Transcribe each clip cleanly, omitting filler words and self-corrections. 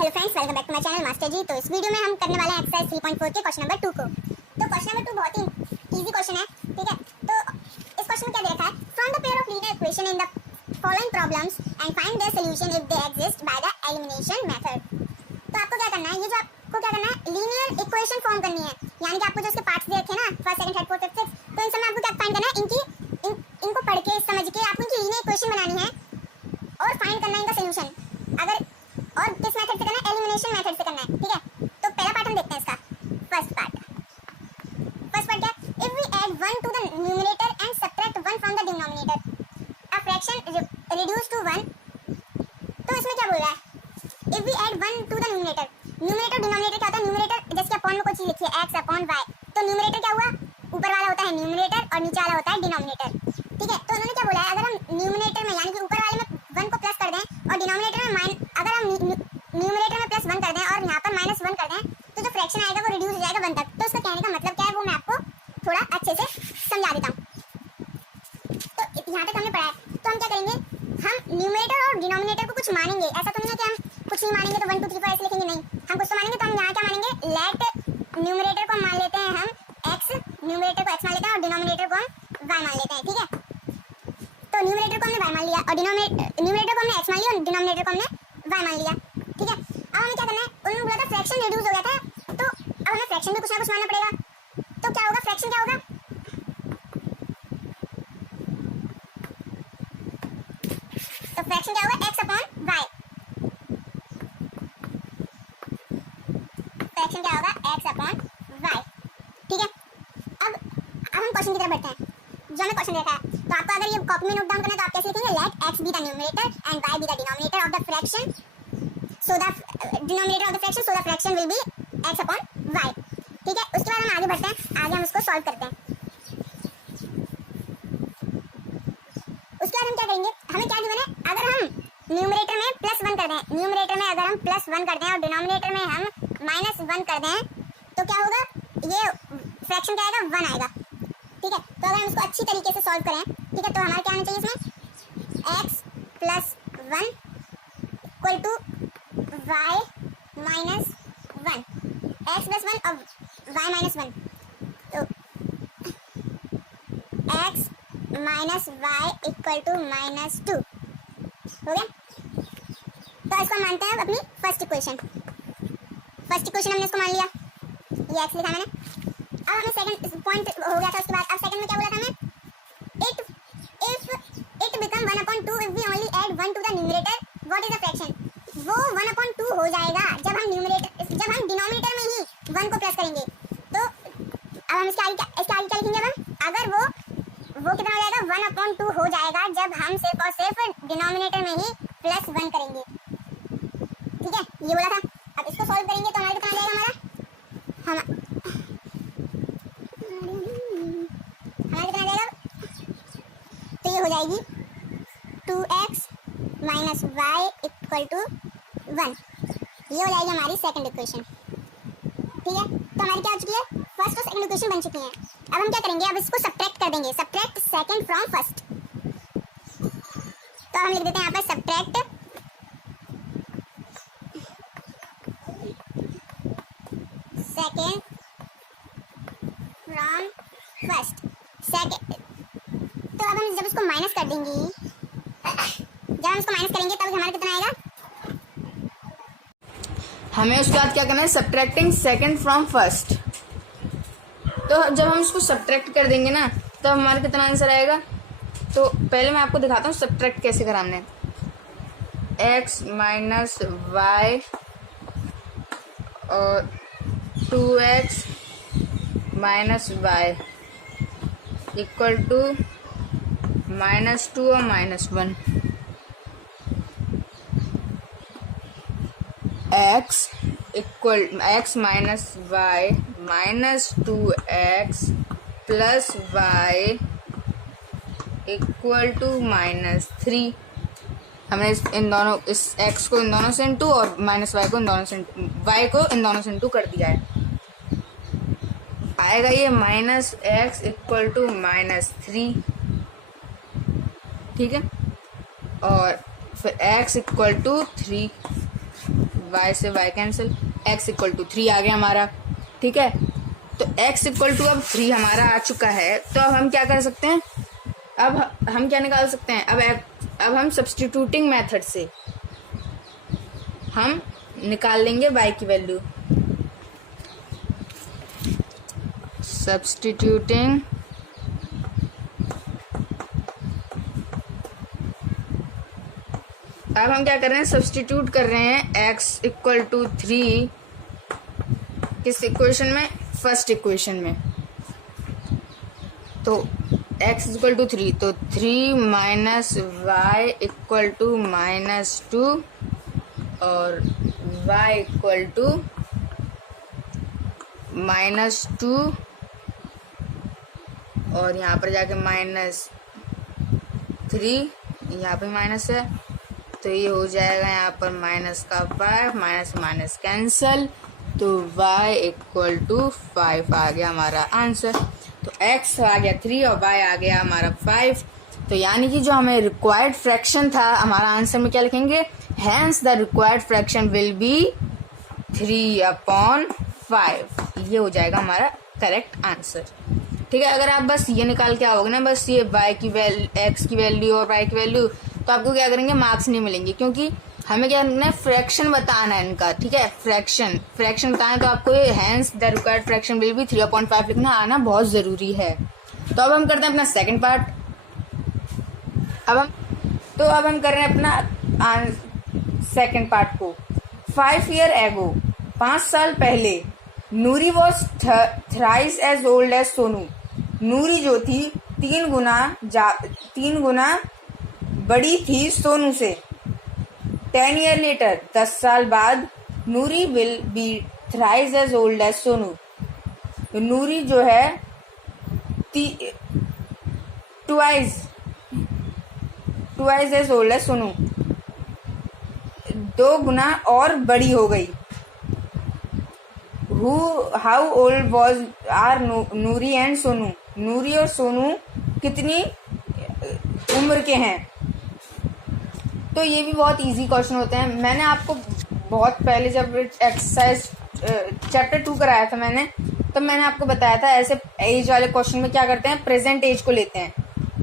Hello friends, welcome back to my channel master ji. तो इस video में हम करने वाले हैं एक्सरसाइज 3.4 के क्वेश्चन नंबर 2 को। तो क्वेश्चन नंबर 2 बहुत ही इजी क्वेश्चन है, ठीक है। तो इस क्वेश्चन में क्या दे रखा है, from the pair of linear equation in the following problems and find their solution if they exist by the elimination method. तो आपको क्या करना है, ये जो आपको क्या करना है, लीनियर इक्वेशन फॉर्म करनी है। यानी कि आपको जो इसके पार्ट्स दे रखे हैं ना, first second third fourth fifth sixth, तो इन सब में आपको क्या फाइंड करना है, इनको पढ़ के समझ के आपको इनकी लीनियर इक्वेशन बनानी है और फाइंड करना है इनका सॉल्यूशन। अगर और किस मेथड से करना है, एलिमिनेशन मेथड से करना है, ठीक है। तो पहला पार्ट हम देखते हैं इसका। फर्स्ट पार्ट क्या, if we add 1 to the numerator and subtract 1 from the denominator, a fraction reduce to 1। तो इसमें क्या बोल रहा है, if we add 1 to the numerator, numerator denominator क्या होता है, न्यूमरेटर जैसे अपॉन में कोई चीज लिखी है x अपॉन y, तो न्यूमरेटर क्या हुआ, ऊपर वाला होता है न्यूमरेटर और नीचे वाला होता है डिनोमिनेटर, ठीक है। तो उन्होंने क्या बोला है, अगर हम न्यूमरेटर में यानी कि ऊपर वाले में 1 को प्लस कर दें और डिनोमिनेटर में अगर हम न्यूमरेटर में प्लस 1 कर दें और यहाँ पर माइनस 1 कर दें, तो जो फ्रैक्शन आएगा वो रिड्यूस हो जाएगा 1 तक। तो इसका कहने का मतलब क्या है, वो मैं आपको थोड़ा अच्छे से समझा देता हूँ। तो यहाँ तक हमने पढ़ा है, तो हम क्या करेंगे, हम न्यूमरेटर और डिनोमिनेटर को कुछ मानेंगे। ऐसा तो नहीं है कि हम कुछ नहीं मानेंगे तो 1 2 3 4 ऐसे लिखेंगे, नहीं, हम कुछ तो मानेंगे। तो हम यहाँ क्या मानेंगे, लेट न्यूमरेटर को मान लेते हैं हम x, न्यूमरेटर को x मान लेते हैं और डिनोमिनेटर को हम y मान लेते हैं, ठीक है। तो न्यूमरेटर को हमने y मान लिया और न्यूमरेटर को हमने x मान लिया और डिनोमिनेटर को हमने y मान लिया, ठीक है। अब हमें क्या करना है, उन्होंने बोला था फ्रैक्शन रिड्यूस हो गया था, तो अब हमें फ्रैक्शन में कुछ ना कुछ मानना पड़ेगा। तो क्या होगा, फ्रैक्शन क्या होगा, तो फ्रैक्शन क्या होगा, x अपॉन y। फ्रैक्शन क्या होगा, x अपॉन y, ठीक है। अब हम क्वेश्चन की तरफ बढ़ते हैं, जो हमें क्वेश्चन देखा है। तो आपको अगर ये कॉपी में नोट डाउन करना है तो आप कैसे लिखेंगे, let x be the numerator and y be the denominator of the fraction, so the denominator of the fraction, so the fraction will be x upon y, ठीक है। उसके बाद हम आगे बढ़ते हैं, आगे हम उसको सॉल्व करते हैं। उसके बाद हम क्या करेंगे, हमें क्या गिवन है, अगर हम न्यूमरेटर में प्लस 1 कर दें, न्यूमरेटर में अगर हम प्लस 1 कर दें और डिनोमिनेटर में हम माइनस 1 कर दें, तो क्या होगा, ये फ्रैक्शन क्या आएगा, 1 आएगा, ठीक है। तो अगर हम इसको अच्छी तरीके से सॉल्व करें, ठीक है, तो हमारा क्या आना चाहिए इसमें, x plus 1 equal to y minus 1, x plus 1 और y माइनस 1, तो x minus y equal to minus 2 हो गया। तो इसको मानते हैं अब अपनी फर्स्ट इक्वेशन। फर्स्ट इक्वेशन हमने इसको मान लिया, ये x लिखा मैंने। अब हमें सेकंड पॉइंट हो गया था, उसके बाद अब सेकंड में क्या बोला था हमें, it become 1/2 if we only add 1 to the numerator, what is the fraction. वो 1/2 हो जाएगा जब हम डिनोमिनेटर में ही 1 को प्लस करेंगे। तो अब हम इसके आगे क्या लिखेंगे, अब हम अगर वो कितना हो जाएगा, 1/2 हो जाएगा जब हम सिर्फ और सिर्फ डिनोमिनेटर में ही प्लस 1 करेंगे, ठीक है, ये बोला था। अब इसको सॉल्व करेंगे तो हमारा कितना आ जाएगा, हमारा कितना आ जाएगा, तो ये हो जाएगी 2x minus y equal to 1, ये हो जाएगी हमारी सेकंड इक्वेशन, ठीक है। तो हमारी क्या हो चुकी है, फर्स्ट और सेकंड इक्वेशन बन चुकी हैं। अब हम क्या करेंगे, अब इसको सब्ट्रैक्ट कर देंगे, सब्ट्रैक्ट सेकंड फ्रॉम फर्स्ट। तो हम लिख देते हैं यहाँ पर subtract second from first, second. तो अब हम जब इसको माइनस कर देंगे, जब हम इसको माइनस करेंगे तब हमारा कितना आएगा, हमें उसके बाद क्या करना है, सब्ट्रैक्टिंग सेकंड फ्रॉम फर्स्ट। तो जब हम इसको सब्ट्रैक्ट कर देंगे ना, तो हमारा कितना आंसर आएगा। तो पहले मैं आपको दिखाता हूँ सब्ट्रैक्ट कैसे करा हमने, x माइनस y और 2x minus y equal to -2 और -1, x minus y minus 2x plus y equal to -3। हमने इस x को इन दोनों से इंटू और माइनस y को इन दोनों से y को इन दोनों से इंटू कर दिया है, आएगा ये -x इक्वल टू -3, ठीक है। और फिर x इक्वल टू 3, y से y cancel, x equal to 3 आ गया हमारा। ठीक है, तो x इक्वल टू अब 3 हमारा आ चुका है। तो अब हम क्या कर सकते हैं, अब हम क्या निकाल सकते हैं, अब हम सब्स्टिट्यूटिंग मेथड से हम निकाल लेंगे y की वैल्यू। सब्स्टिट्यूटिंग अब हम क्या कर रहे हैं, सब्स्टिट्यूट कर रहे हैं x इक्वल टू 3 किस इक्वेशन में, फर्स्ट इक्वेशन में। तो x इक्वल टू 3, तो 3 माइनस वाई इक्वल टू -2 और y इक्वल टू -2 और यहाँ पर जाके -3, यहाँ पे माइनस है तो ये हो जाएगा यहाँ पर माइनस का 5, माइनस माइनस कैंसल, तो y इक्वल टू 5 आ गया हमारा आंसर। तो x आ गया 3 और y आ गया हमारा 5। तो यानी कि जो हमें रिक्वायर्ड फ्रैक्शन था, हमारा आंसर में क्या लिखेंगे, hence the required fraction will be 3/5। ये हो जाएगा हमारा करेक्ट आंसर। ठीक है, अगर आप बस ये निकाल के आओगे ना, बस ये y की वैल्यू, x की वैल्यू और y की वैल्यू, तो आपको क्या करेंगे, मार्क्स नहीं मिलेंगे, क्योंकि हमें क्या करना है, फ्रैक्शन बताना है इनका। ठीक है, फ्रैक्शन बताना है, तो आपको ये hence the required fraction will be 3/5 लिखना आना बहुत ज़रूरी है। तो अब हम करते हैं अपना सेकंड पार्ट। अब हम कर रहे हैं अपना सेकंड पार्ट को। 5 years ago, 5 साल पहले, Noori was thrice as old as Sonu. Noori जो थी 3 गुना बड़ी थी सोनू से। 10 years later, 10 साल बाद, Noori will be thrice as old as Sonu. Noori जो है twice as old as Sonu, 2 गुना और बड़ी हो गई। How old was are Noori and Sonu. Noori और सोनू कितनी उम्र के हैं। तो ये भी बहुत इजी क्वेश्चन होते हैं। मैंने आपको बहुत पहले जब एक्सरसाइज चैप्टर 2 कराया था मैंने, तब मैंने आपको बताया था ऐसे एज वाले क्वेश्चन में क्या करते हैं, प्रेजेंट एज को लेते हैं।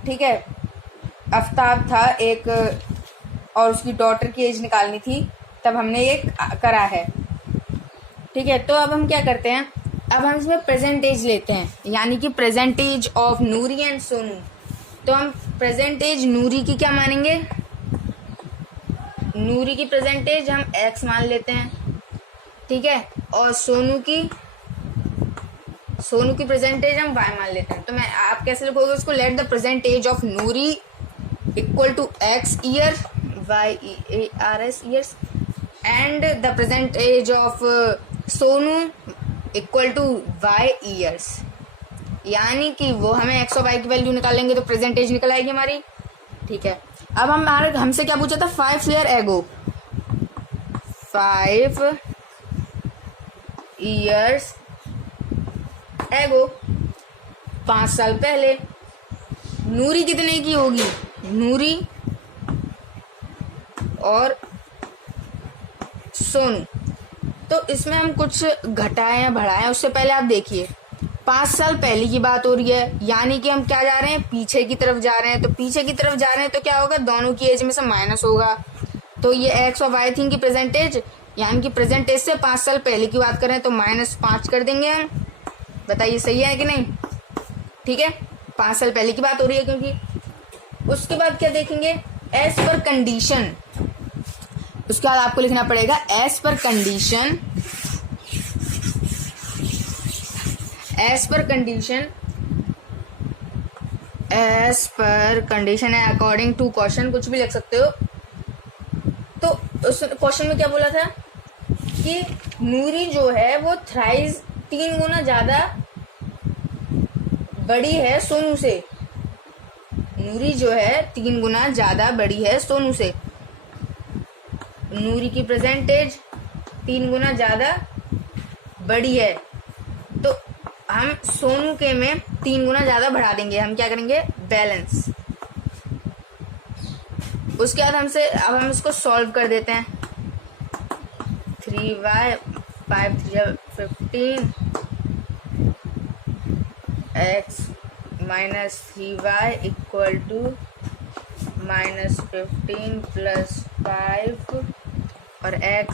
ठीक है, आफ्ताब था एक और उसकी डॉटर की एज निकालनी थी, तब हमने ये करा है। ठीक है, तो अब हम क्या करते हैं, अब हम इसमें प्रेजेंट एज लेते हैं, यानी कि present age of Noori and Sonu. तो हम प्रेजेंट एज नूरी की क्या मानेंगे, नूरी की प्रेजेंट एज हम x मान लेते हैं। ठीक है, और सोनू की प्रेजेंट एज हम y मान लेते हैं। तो मैं आप कैसे लिखोगे उसको, let the present age of Noori equal to x year, y-e-a-r-s years, and the present age of Sonu equal to y years. यानी कि वो हमें x और y की वैल्यू निकालेंगे तो प्रेजेंट एज निकल आएगी हमारी। ठीक है, अब हमसे क्या पूछा था, 5 years ago, 5 years ago, 5 साल पहले। नूरी कितने की होगी, नूरी और सोनू। तो इसमें हम कुछ घटाएं या बढ़ाएं, उससे पहले आप देखिए 5 साल पहले की बात हो रही है, यानी कि हम क्या जा रहे हैं, पीछे की तरफ जा रहे हैं। तो पीछे की तरफ जा रहे हैं तो क्या होगा, दोनों की एज में से माइनस होगा। तो ये x और y थी इनकी प्रेजेंट एज, यानी कि प्रेजेंट एज से 5 साल पहले की बात करें तो -5 कर देंगे हम। बताइए सही है कि नहीं। ठीक है, 5 साल पहले की बात हो रही है क्योंकि। उसके बाद क्या देखेंगे, एज पर कंडीशन। उसके बाद आपको लिखना पड़ेगा एज पर कंडीशन, एज पर कंडीशन है अकॉर्डिंग टू क्वेश्चन, कुछ भी लिख सकते हो। तो उस क्वेश्चन में क्या बोला था कि नूरी जो है वो थ्राइस 3 गुना ज्यादा बड़ी है सोनू से। नूरी जो है 3 गुना ज्यादा बड़ी है सोनू से। नूरी की प्रेजेंट एज 3 गुना ज्यादा बड़ी है, तो हम सोनू के में 3 गुना ज्यादा बढ़ा देंगे। हम क्या करेंगे, बैलेंस। उसके बाद अब हम इसको सॉल्व कर देते हैं। 3y 5 3 15 x minus 3y equal to -15 plus 5 और x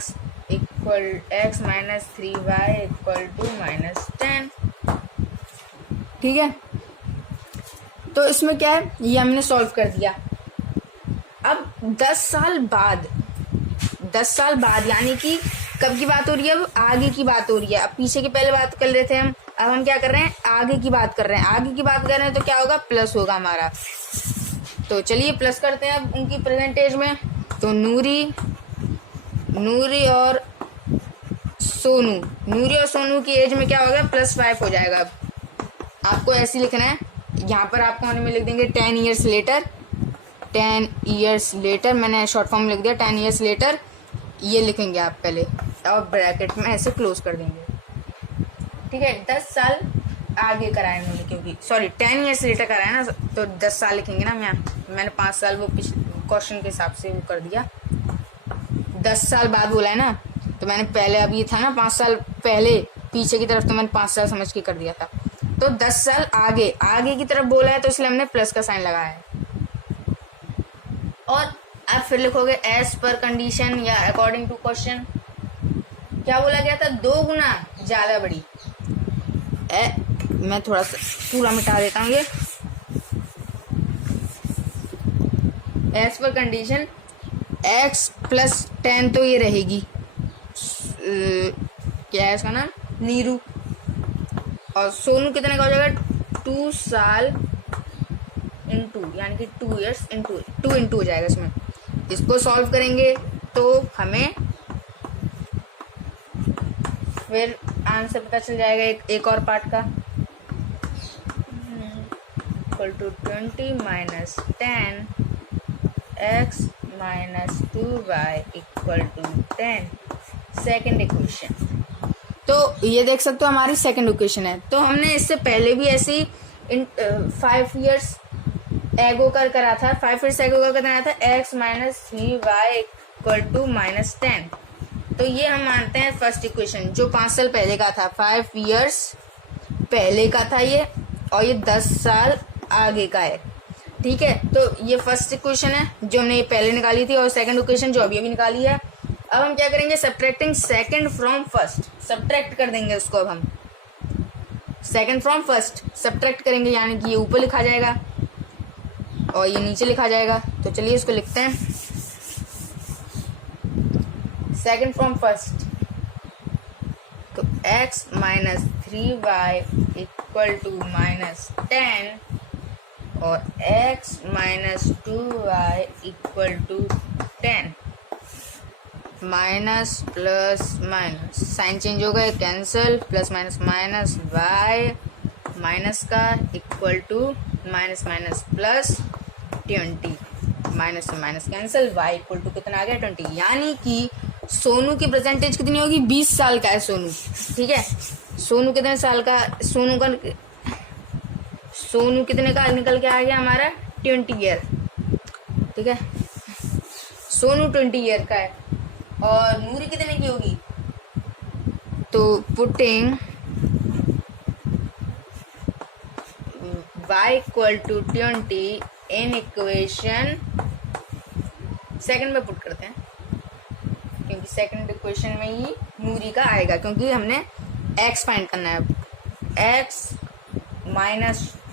minus 3y equal to -10। ठीक है, तो इसमें क्या है, ये हमने सॉल्व कर दिया। अब 10 साल बाद यानी कि कब की बात हो रही है, अब आगे की बात हो रही है। अब पीछे की पहले बात कर रहे थे हम, अब हम क्या कर रहे हैं, आगे की बात कर रहे हैं। आगे की बात कर रहे हैं तो क्या होगा, प्लस होगा हमारा। तो चलिए प्लस करते हैं अब उनकी प्रेजेंटेज में। तो नूरी और सोनू की एज में क्या होगा, +5 हो जाएगा। अब आपको ऐसे लिखना है, यहाँ पर आप कोने में लिख देंगे 10 years later, मैंने शॉर्ट फॉर्म लिख दिया 10 years later, ये लिखेंगे आप पहले और ब्रैकेट में ऐसे क्लोज कर देंगे। ठीक है, 10 साल आगे कराए उन्होंने, क्योंकि 10 years later कराया ना, तो 10 साल लिखेंगे ना। मैंने 5 साल वो क्वेश्चन के हिसाब से वो कर दिया। 10 साल बाद बोला है ना, तो मैंने पहले, अब ये था ना 5 साल पहले, पीछे की तरफ तो मैंने 5 साल समझ के कर दिया था। तो 10 साल आगे की तरफ बोला है, तो इसलिए हमने प्लस का साइन लगाया है। और आप फिर लिखोगे एज पर कंडीशन या अकॉर्डिंग टू क्वेश्चन। क्या बोला गया था, 2 गुना ज्यादा बड़ी। मैं थोड़ा सा पूरा मिटा देता हूँ ये। एज पर कंडीशन x + 10, तो ये रहेगी, क्या है इसका नाम, नीरू। और सोनू कितने का हो जाएगा, 2 साल इंटू, यानी कि 2 years इंटू 2 इंटू हो जाएगा इसमें। इसको सॉल्व करेंगे तो हमें फिर आंसर पता चल जाएगा एक और पार्ट का, equal to 20 - 10 x - 2y equal to 10। Second equation, तो ये देख सकते हो हमारी सेकेंड इक्वेशन है। तो हमने इससे पहले भी ऐसे ही 5 years एगो करा था, 5 years एगो कर कराया था, x - 3y इक्वल टू -10। तो ये हम मानते हैं फर्स्ट इक्वेशन, जो 5 साल पहले का था, 5 years पहले का था ये, और ये 10 साल आगे का है। ठीक है, तो ये फर्स्ट इक्वेशन है जो हमने ये पहले निकाली थी, और सेकंड इक्वेशन जो अभी निकाली है। अब हम क्या करेंगे, subtracting second from first, subtract कर देंगे उसको। अब हम सेकंड फ्रॉम फर्स्ट सब्ट्रैक्ट करेंगे, यानी कि ये ऊपर लिखा जाएगा और ये नीचे लिखा जाएगा। तो चलिए इसको लिखते हैं, सेकंड फ्रॉम फर्स्ट। तो x - 3y इक्वल टू -10 और x - 2y equal to 10। Minus plus minus, sign change हो गए, cancel, plus minus minus, y minus का equal to minus plus 20, minus से minus cancel, y equal to कितना आ गया, 20। यानी कि सोनू की परसेंटेज कितनी होगी, 20 साल का है सोनू। ठीक है, सोनू कितने साल का, सोनू कितने का निकल के आ गया हमारा, 20 ईयर। ठीक है, सोनू 20 ईयर का है। और नूरी कितने की होगी, तो putting y equal to 20 in equation second में पुट करते हैं, क्योंकि सेकंड इक्वेशन में ही नूरी का आएगा, क्योंकि हमने x फाइंड करना है। x -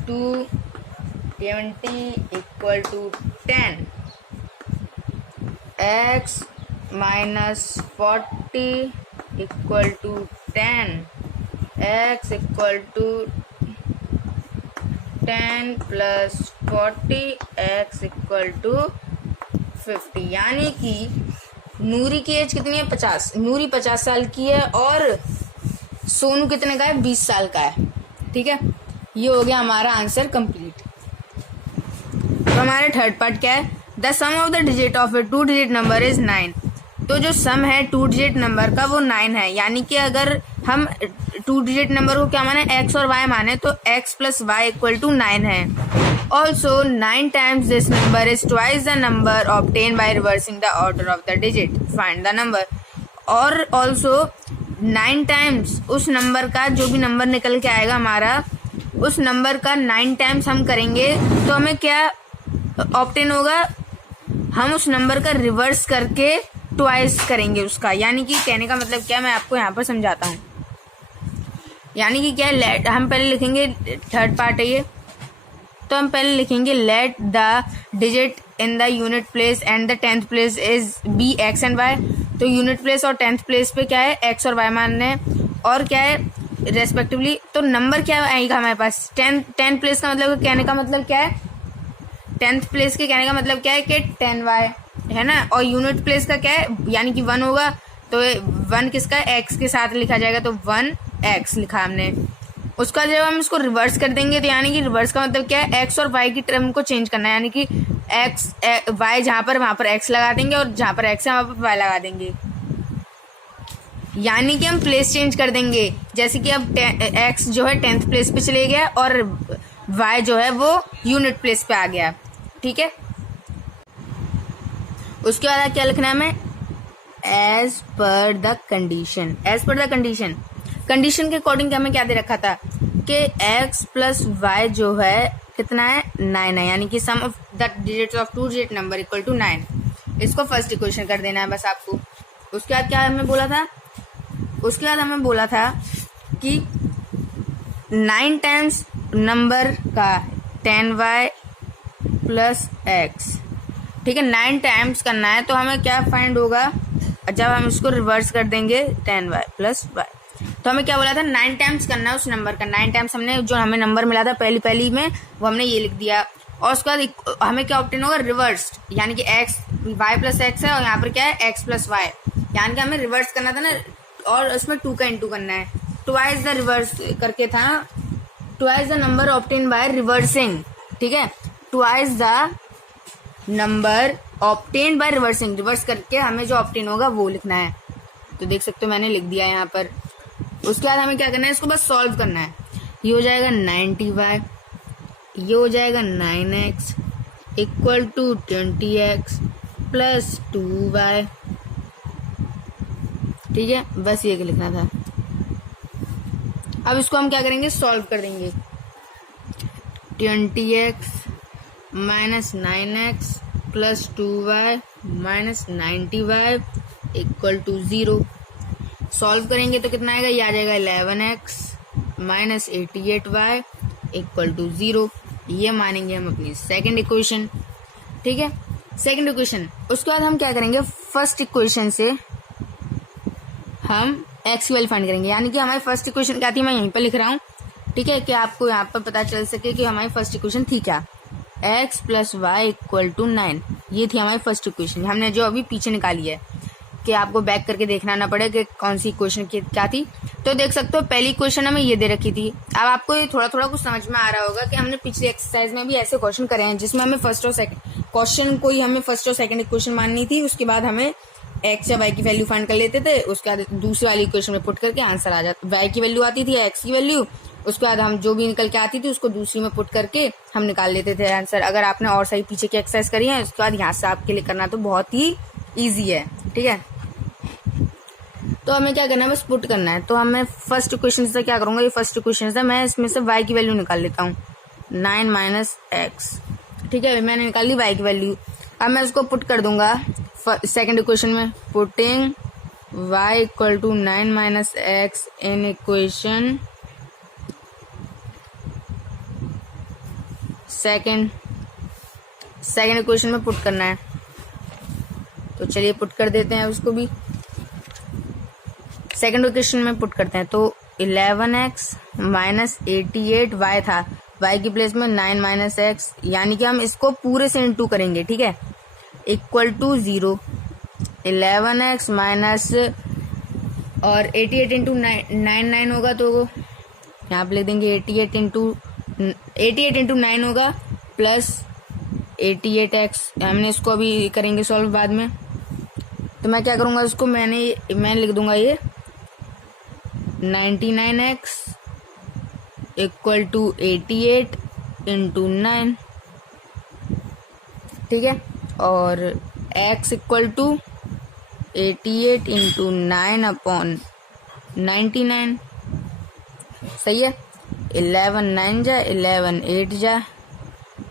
220 equal to 10, x - 40 equal to 10, x equal to 10 plus 40, x equal to 50। यानी कि नूरी की एज कितनी है, 50। नूरी 50 साल की है और सोनू कितने का है, 20 साल का है। ठीक है, ये हो गया हमारा आंसर कंप्लीट। तो हमारा थर्ड पार्ट क्या है, the sum of the digit of a 2 digit number is 9। तो जो सम है 2 डिजिट नंबर का वो 9 है। यानी कि अगर हम 2 डिजिट नंबर को क्या माने, x और y माने, तो x + y इक्वल टू 9 है। Also 9 times this number is twice the number obtain by reversing the order of the digit, find the number. और ऑल्सो 9 टाइम्स उस नंबर का, जो भी नंबर निकल के आएगा हमारा, उस नंबर का 9 टाइम्स हम करेंगे तो हमें क्या ऑब्टेन होगा, हम उस नंबर का रिवर्स करके ट्वाइस करेंगे उसका। यानी कि कहने का मतलब क्या, मैं आपको यहाँ पर समझाता हूँ। यानी कि क्या, हम पहले लिखेंगे, थर्ड पार्ट है ये, तो हम पहले लिखेंगे let the digit in the unit place and the 10th place is be x and y. तो यूनिट प्लेस और 10th प्लेस पे क्या है, एक्स और वाई मानने हैं, और क्या है रेस्पेक्टिवली। तो नंबर क्या आएगा हमारे पास, 10 प्लेस का मतलब कहने का मतलब क्या है, 10th प्लेस के कहने का मतलब क्या है कि 10y है ना, और यूनिट प्लेस का क्या है, यानी कि 1 होगा, तो 1 किसका, x के साथ लिखा जाएगा, तो 1x लिखा हमने। उसका जब हम इसको रिवर्स कर देंगे, तो यानी कि रिवर्स का मतलब क्या है, x और y की टर्म को चेंज करना है। यानी कि y जहाँ पर, वहां पर x लगा देंगे, और जहाँ पर x है वहां पर y लगा देंगे। यानी कि हम प्लेस चेंज कर देंगे। जैसे कि अब x जो है 10th प्लेस पे चले गया, और y जो है वो यूनिट प्लेस पे आ गया। ठीक है, उसके बाद क्या लिखना है हमें, as per the condition. As per the condition, condition के अकॉर्डिंग हमें क्या दे रखा था कि x प्लस वाई जो है कितना है, 9 है। यानी कि sum of the digits of 2 digit number equal to 9। इसको फर्स्ट इक्वेशन कर देना है बस आपको। उसके बाद क्या हमें बोला था, उसके बाद हमें बोला था कि 9 टाइम्स नंबर का 10y प्लस एक्स। ठीक है, 9 टाइम्स करना है, तो हमें क्या फाइंड होगा, जब हम इसको रिवर्स कर देंगे 10y प्लस वाई। तो हमें क्या बोला था, 9 टाइम्स करना है उस नंबर का। 9 टाइम्स हमने जो हमें नंबर मिला था पहली में, वो हमने ये लिख दिया। और उसके बाद हमें क्या ऑब्टेन होगा, रिवर्स। यानी कि x y प्लस एक्स है, और यहाँ पर क्या है, x प्लस वाई। यानी कि हमें रिवर्स करना था ना, और उसमें 2 का इंटू करना है। ट्वाइस द रिवर्स करके था, twice the number obtain by reversing. ठीक है, twice the number obtain by reversing, reverse करके हमें जो ऑब्टेन होगा वो लिखना है। तो देख सकते हो मैंने लिख दिया यहाँ पर। उसके बाद हमें क्या करना है, इसको बस सॉल्व करना है। ये हो जाएगा 90y, ये हो जाएगा 9x equal to 20x plus 2y। ठीक है, बस ये लिखना था। अब इसको हम क्या करेंगे, सॉल्व कर देंगे। 20x minus 9x plus 2y minus 90y equal to 0। Solve करेंगे तो कितना आएगा, ये आ जाएगा 11x minus 88y equal to 0। ये मानेंगे हम अपनी सेकंड इक्वेशन। ठीक है, सेकंड इक्वेशन। उसके बाद हम क्या करेंगे, फर्स्ट इक्वेशन से हम x की वैल्यू फाइंड करेंगे। यानी कि हमारी फर्स्ट इक्वेशन क्या थी, मैं यहीं पर लिख रहा हूँ। ठीक है, कि आपको यहाँ पर पता चल सके कि हमारी फर्स्ट इक्वेशन थी क्या, x plus y equal to 9। ये थी हमारी फर्स्ट इक्वेशन, हमने जो अभी पीछे निकाली है, कि आपको बैक करके देखना ना पड़े कि कौन सी इक्वेशन क्या थी। तो देख सकते हो पहली इक्वेशन हमें ये दे रखी थी। अब आपको ये थोड़ा थोड़ा कुछ समझ में आ रहा होगा कि हमने पिछले एक्सरसाइज में भी ऐसे क्वेश्चन करे हैं, जिसमें हमें फर्स्ट और सेकंड क्वेश्चन को ही हमें फर्स्ट और सेकंड इक्वेशन माननी थी। उसके बाद हमें एक्स या वाई की वैल्यू फाइंड कर लेते थे। उसके बाद दूसरी वाली इक्वेशन में पुट करके आंसर आ जाता, वाई की वैल्यू आती थी या एक्स की वैल्यू। उसके बाद हम जो भी निकल के आती थी उसको दूसरी में पुट करके हम निकाल लेते थे आंसर। अगर आपने और सही पीछे की एक्सरसाइज करी है, उसके बाद यहाँ से आपके लिए करना तो बहुत ही ईजी है। ठीक है, तो हमें क्या करना है, बस पुट करना है। तो हमें फर्स्ट इक्वेशन से क्या करूंगा, ये फर्स्ट इक्वेशन है, मैं इसमें से y की वैल्यू निकाल लेता हूँ, 9 माइनस एक्स। ठीक है, मैंने निकाल ली y की वैल्यू। अब मैं इसको पुट कर दूंगा सेकंड इक्वेशन में, putting y equal to 9 minus x in equation second equation में पुट करना है। तो चलिए पुट कर देते हैं उसको भी, सेकंड इक्वेशन में पुट करते हैं। तो 11x माइनस 88y था, y की प्लेस में 9 माइनस एक्स, यानी कि हम इसको पूरे से इंटू करेंगे। ठीक है, इक्वल टू 0। 11x माइनस और 88 इंटू 9 होगा, तो यहाँ पे लिख देंगे 88 इंटू 9 होगा प्लस 88x। हमने इसको अभी करेंगे सॉल्व बाद में। तो मैं क्या करूँगा, इसको मैं लिख दूंगा ये 99x इक्वल टू 88 इंटू 9। ठीक है, और x equal to 88 into 9 upon 99। सही है। 11 9 जा, 11 8 जा,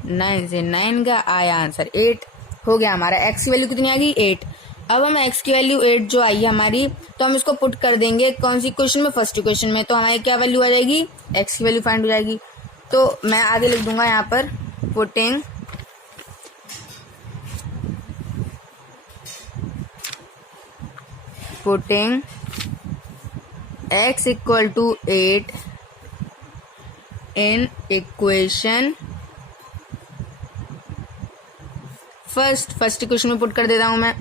9 से 9 का आया आंसर 8। हो गया हमारा। x की वैल्यू कितनी आ गई 8। अब हम x की वैल्यू 8 जो आई है हमारी, तो हम इसको पुट कर देंगे कौन सी इक्वेशन में, फर्स्ट इक्वेशन में। तो हमारी क्या वैल्यू आ जाएगी, x की वैल्यू फाइंड हो जाएगी। तो मैं आगे लिख दूंगा यहाँ पर putting x equal to 8 in equation first equation में पुट कर देता हूं मैं।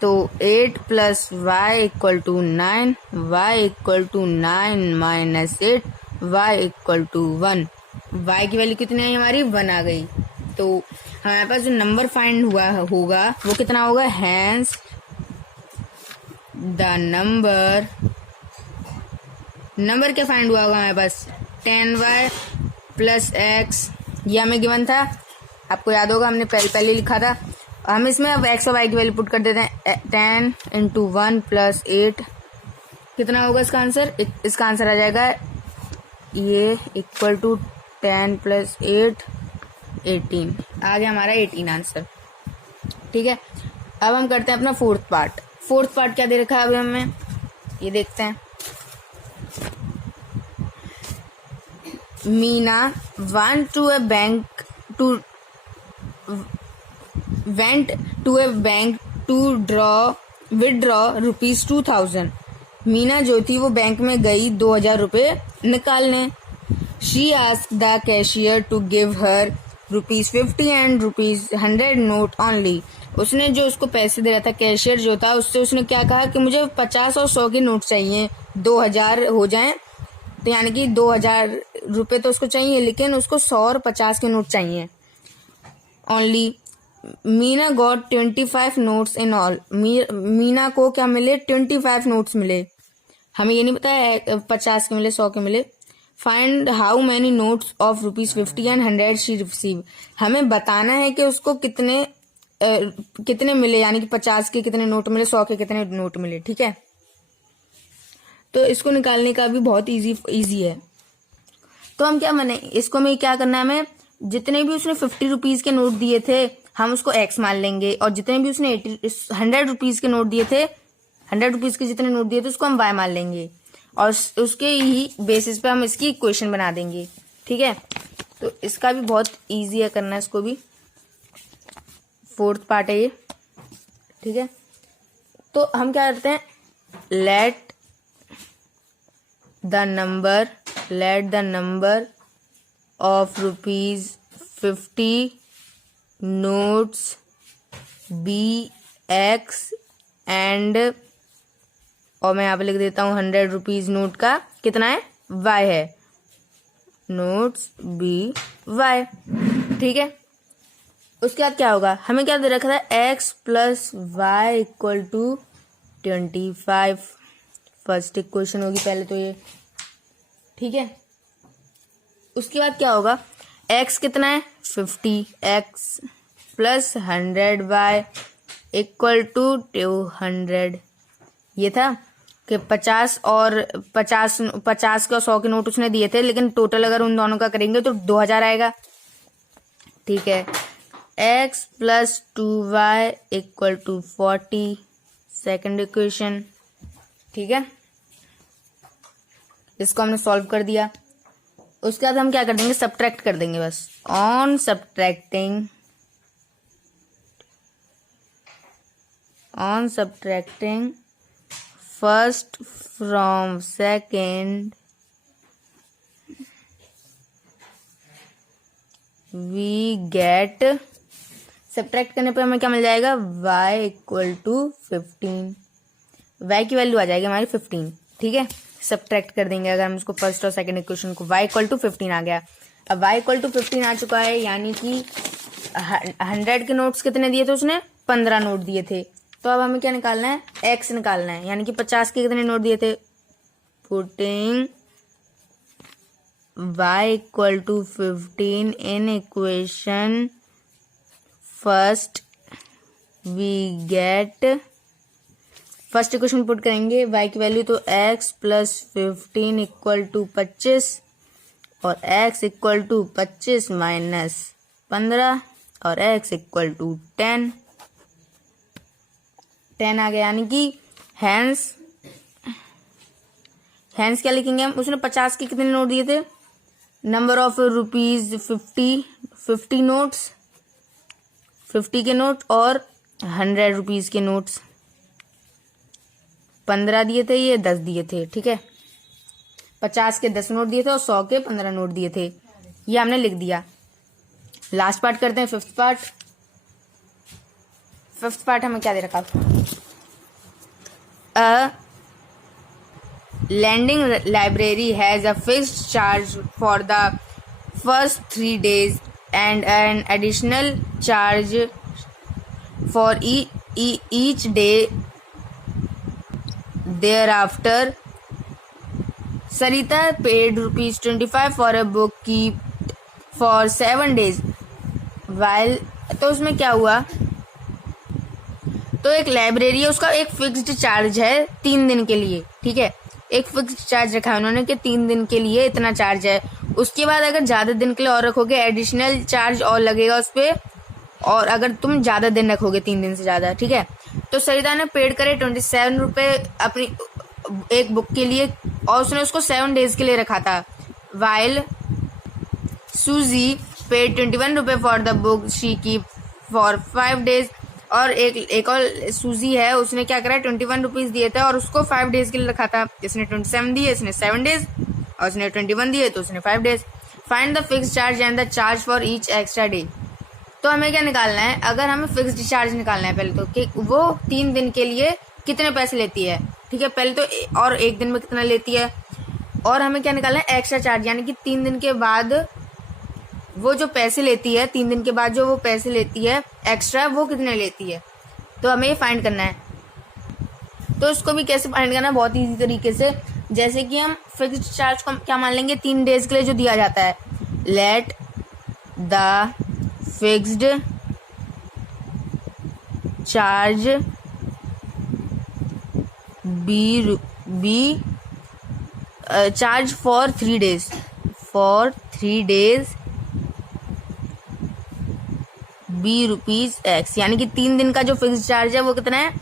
तो 8 plus y equal to 9, y equal to 9 minus 8, y equal to 1। Y की वैल्यू कितनी आई हमारी 1 आ गई। तो हमारे पास जो नंबर फाइंड हुआ होगा वो कितना होगा, हैंस द नंबर क्या फाइंड हुआ होगा हमारे पास, 10y प्लस x। ये हमें गिवन था, आपको याद होगा हमने पहले लिखा था। हम इसमें अब x और y की वैल्यू पुट कर देते हैं। 10 इंटू 1 प्लस 8 कितना होगा इसका आंसर, इसका आंसर आ जाएगा ये इक्वल टू 10 प्लस 8 18। आ गया हमारा 18 आंसर। ठीक है। अब हम करते हैं अपना फोर्थ पार्ट क्या दे रखा है अभी हमें, ये देखते हैं। Meena went to a bank to withdraw rupees 2000। Meena जो थी वो बैंक में गई 2000 रुपये निकालने। She asked the cashier to give her rupees 50 and rupees 100 note only। उसने जो उसको पैसे दे रहा था, कैशियर जो था, उससे उसने क्या कहा कि मुझे 50 और 100 के नोट चाहिए, 2000 हो जाएं। तो यानी कि 2000 रुपये तो उसको चाहिए, लेकिन उसको 100 और 50 के नोट चाहिए only. Meena got 25 notes in all. Meena को क्या मिले, 25 नोट्स मिले। हमें ये नहीं पता है 50 के मिले 100 के मिले। Find how many notes of rupees 50 and 100 she receive. हमें बताना है कि उसको कितने मिले, यानी कि 50 के कितने नोट मिले, 100 के कितने नोट मिले। ठीक है। तो इसको निकालने का भी बहुत इजी है। तो हम क्या माने, इसको में क्या करना है, हमें जितने भी उसने 50 रुपीज के नोट दिए थे हम उसको x मान लेंगे, और जितने भी उसने 100 रुपीज के नोट दिए थे, 100 रुपीज के जितने नोट दिए थे उसको हम y मान लेंगे, और उसके ही बेसिस पे हम इसकी इक्वेशन बना देंगे। ठीक है। तो इसका भी बहुत इजी है करना, इसको भी फोर्थ पार्ट है ये। ठीक है। तो हम क्या करते हैं, let the number of rupees 50 notes be x and, और मैं यहाँ पे लिख देता हूँ 100 रुपीज नोट का कितना है, y है, नोट्स बी y। ठीक है। उसके बाद क्या होगा, हमें क्या दे रखा था, x plus y equal to 25। First equation होगी पहले तो ये। ठीक है। उसके बाद क्या होगा, x कितना है 50, x plus 100y equal to 200। ये था कि 50 के और 100 के नोट उसने दिए थे, लेकिन टोटल अगर उन दोनों का करेंगे तो 2000 आएगा। ठीक है। x plus 2y equal to 40, second equation. ठीक है। इसको हमने सॉल्व कर दिया। उसके बाद हम क्या कर देंगे, सब्ट्रैक्ट कर देंगे बस। On subtracting first from second we get, subtract करने पे हमें क्या मिल जाएगा, y इक्वल टू 15। y की वैल्यू आ जाएगी हमारी 15। ठीक है। सब्ट्रैक्ट कर देंगे अगर हम इसको फर्स्ट और सेकंड इक्वेशन को, y इक्वल टू 15 आ गया। अब y इक्वल टू 15 आ चुका है, यानी कि 100 के नोट्स कितने दिए थे उसने, 15 नोट दिए थे। तो अब हमें क्या निकालना है, x निकालना है, यानी कि 50 के कितने नोट दिए थे। Putting y equal to 15 in equation first we get first equation put करेंगे y की वैल्यू, तो x प्लस 15 इक्वल टू 25 और x इक्वल टू 25 माइनस 15 और x इक्वल टू 10 आ गया, यानी कि हैंस क्या लिखेंगे हम? उसने 50 के कितने नोट दिए थे? नंबर ऑफ रुपीज 50 नोट्स, 50 के नोट और 100 रुपीज के नोट्स 15 दिए थे, ये 10 दिए थे। ठीक है, 50 के 10 नोट दिए थे और 100 के 15 नोट दिए थे, ये हमने लिख दिया। लास्ट पार्ट करते हैं, फिफ्थ पार्ट हमें क्या दे रखा? अ lending library has a fixed charge for the first 3 days and an additional charge for each day thereafter. Sarita paid ₹25 for a book kept for 7 days while. तो उसमें क्या हुआ? तो एक लाइब्रेरी है, उसका एक फिक्स्ड चार्ज है 3 दिन के लिए। ठीक है, एक फिक्स्ड चार्ज रखा है उन्होंने कि 3 दिन के लिए इतना चार्ज है। उसके बाद अगर ज्यादा दिन के लिए और रखोगे एडिशनल चार्ज और लगेगा उस पे, और अगर तुम ज्यादा दिन रखोगे 3 दिन से ज्यादा। ठीक है, तो सरिता ने पेड करे 27 रुपए अपनी एक बुक के लिए और उसने उसको 7 डेज के लिए रखा था। वाइल सूजी पेड 21 रुपए for the book she keep for 5 days. और एक और सूजी है, उसने क्या करा, 21 रुपीज दिए थे और उसको 5 डेज के लिए रखा था। इसने 27 दिए, इसने 7 डेज, और उसने 21 दिए तो उसने 5 days. Find the fix charge and the charge for each extra day. तो हमें क्या निकालना है? अगर हमें फिक्स्ड चार्ज निकालना है पहले तो कि वो 3 दिन के लिए कितने पैसे लेती है। ठीक है, पहले तो और एक दिन में कितना लेती है, और हमें क्या निकालना है? एक्स्ट्रा चार्ज, यानी कि 3 दिन के बाद वो जो पैसे लेती है, 3 दिन के बाद जो वो पैसे लेती है एक्स्ट्रा, वो कितने लेती है, तो हमें ये फाइंड करना है। तो इसको भी कैसे फाइंड करना है? बहुत इजी तरीके से। जैसे कि हम फिक्स्ड चार्ज को क्या मान लेंगे? 3 डेज के लिए जो दिया जाता है, let the fixed charge be charge for 3 days, be rupees x, यानी कि 3 दिन का जो फिक्स चार्ज है वो कितना है?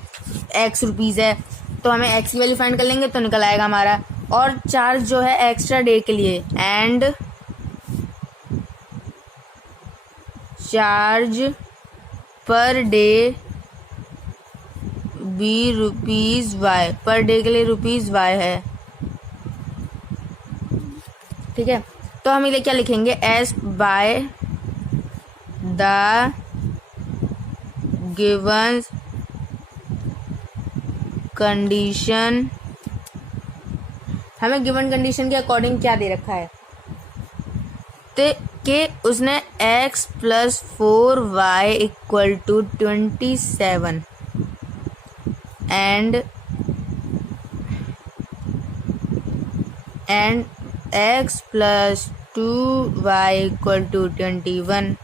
एक्स रुपीज है। तो हमें एक्स की वैल्यू फाइंड कर लेंगे तो निकल आएगा हमारा। और चार्ज जो है एक्स्ट्रा डे के लिए, and charge per day be rupees y, per day के लिए रुपीज वाई है। ठीक है, तो हम ये क्या लिखेंगे? As by the given condition. हमें गिवन कंडीशन के अकॉर्डिंग क्या दे रखा है? तो कि उसने x plus 4y equal to 27 and x plus 2y equal to 21।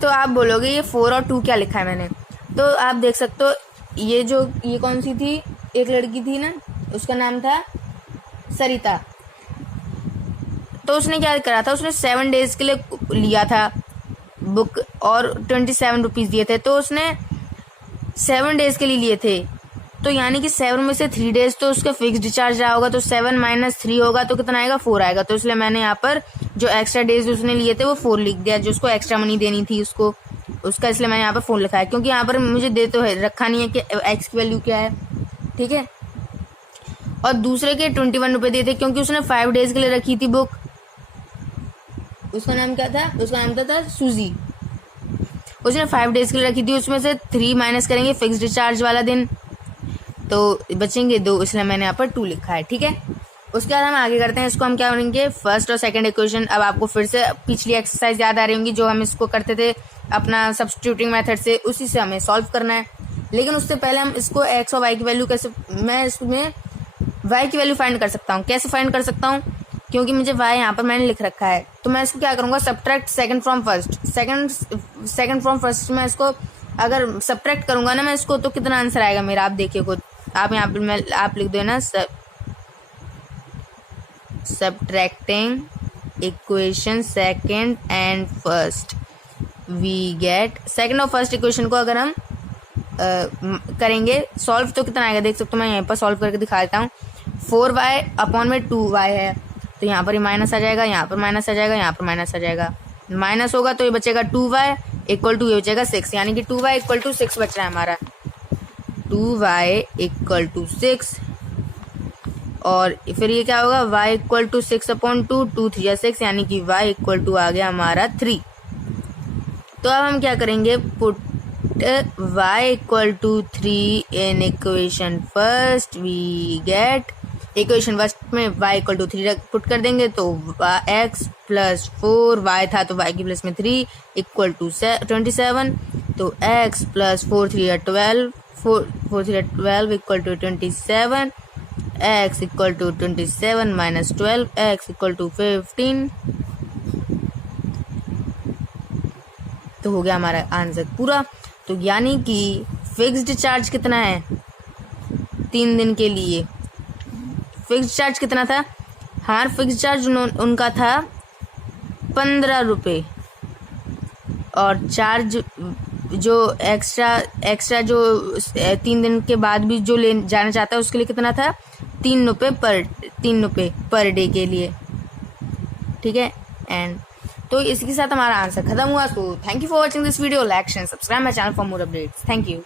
तो आप बोलोगे ये 4 और 2 क्या लिखा है मैंने? तो आप देख सकते हो, ये कौन सी थी? एक लड़की थी ना, उसका नाम था सरिता। तो उसने क्या करा था? उसने 7 डेज के लिए लिया था बुक और 27 रुपीज दिए थे। तो उसने 7 डेज के लिए लिए थे, तो यानी कि 7 में से 3 डेज तो उसका फिक्स्ड चार्ज रहा होगा, तो 7 माइनस 3 होगा तो कितना आएगा? 4 आएगा। तो इसलिए मैंने यहाँ पर जो एक्स्ट्रा डेज उसने लिए थे वो 4 लिख दिया, जो उसको एक्स्ट्रा मनी देनी थी उसका, इसलिए मैंने यहाँ पर 4 लिखा है, क्योंकि यहाँ पर मुझे दे तो है रखा नहीं है कि एक्स की वैल्यू क्या है। ठीक है, और दूसरे के 21 रुपए दिए थे क्योंकि उसने 5 डेज के लिए रखी थी बुक। उसका नाम क्या था? उसका नाम था सूजी। उसने 5 डेज के लिए रखी थी, उसमें से 3 माइनस करेंगे फिक्स्ड चार्ज वाला दिन, तो बचेंगे 2, इसलिए मैंने यहाँ पर 2 लिखा है। ठीक है, उसके बाद हम आगे करते हैं। इसको हम क्या करेंगे? फर्स्ट और सेकंड इक्वेशन। अब आपको फिर से पिछली एक्सरसाइज याद आ रही होंगी जो हम इसको करते थे अपना सब्स्टिट्यूटिंग मेथड से, उसी से हमें सॉल्व करना है। लेकिन उससे पहले हम इसको एक्स और वाई की वैल्यू कैसे, मैं इसमें वाई की वैल्यू फाइंड कर सकता हूँ। कैसे फाइंड कर सकता हूँ? क्योंकि मुझे वाई यहाँ पर मैंने लिख रखा है, तो मैं इसको क्या करूंगा? Subtract second from first. Second from first में इसको अगर सब्ट्रैक्ट करूंगा ना मैं इसको, तो कितना आंसर आएगा मेरा? आप देखिए खुद, आप यहाँ पे आप लिख दो ना subtracting equation second and first we get. Second और फर्स्ट इक्वेशन को अगर हम करेंगे सॉल्व तो कितना आएगा देख सकते हो, मैं यहाँ पर सॉल्व करके दिखा देता हूँ। 4y अपॉन में 2y है, तो यहाँ पर ही माइनस आ जाएगा, यहाँ पर माइनस आ जाएगा, यहाँ पर माइनस आ जाएगा, माइनस होगा तो ये बचेगा 2y इक्वल टू ये बचेगा 6, यानी कि 2y इक्वल टू 6 बच रहा है हमारा, 2y इक्वल टू 6। और फिर ये क्या होगा, y इक्वल टू 6 अपॉन 2, 2 3 6, यानी कि y इक्वल टू आ गया हमारा 3। तो अब हम क्या करेंगे, put y equal to 3 in equation first we get. Equation first में y इक्वल टू 3 पुट कर देंगे तो x प्लस 4 y था तो y की प्लस में 3 इक्वल टू 27, तो x plus 4 3 12, 4 3 12 equal to 27, x equal to 27 minus 12, x equal to 15। तो हो गया हमारा आंसर पूरा। तो यानी कि फिक्स्ड चार्ज कितना है 3 दिन के लिए, फिक्स्ड चार्ज कितना था हमारा, फिक्स्ड चार्ज उनका था 15 रुपये, और चार्ज जो एक्स्ट्रा जो 3 दिन के बाद भी जो ले जाना चाहता है उसके लिए कितना था 3 रुपये पर डे के लिए, ठीक है। एंड तो इसके साथ हमारा आंसर खत्म हुआ। So thank you for watching this video, like and subscribe my channel for more updates. Thank you.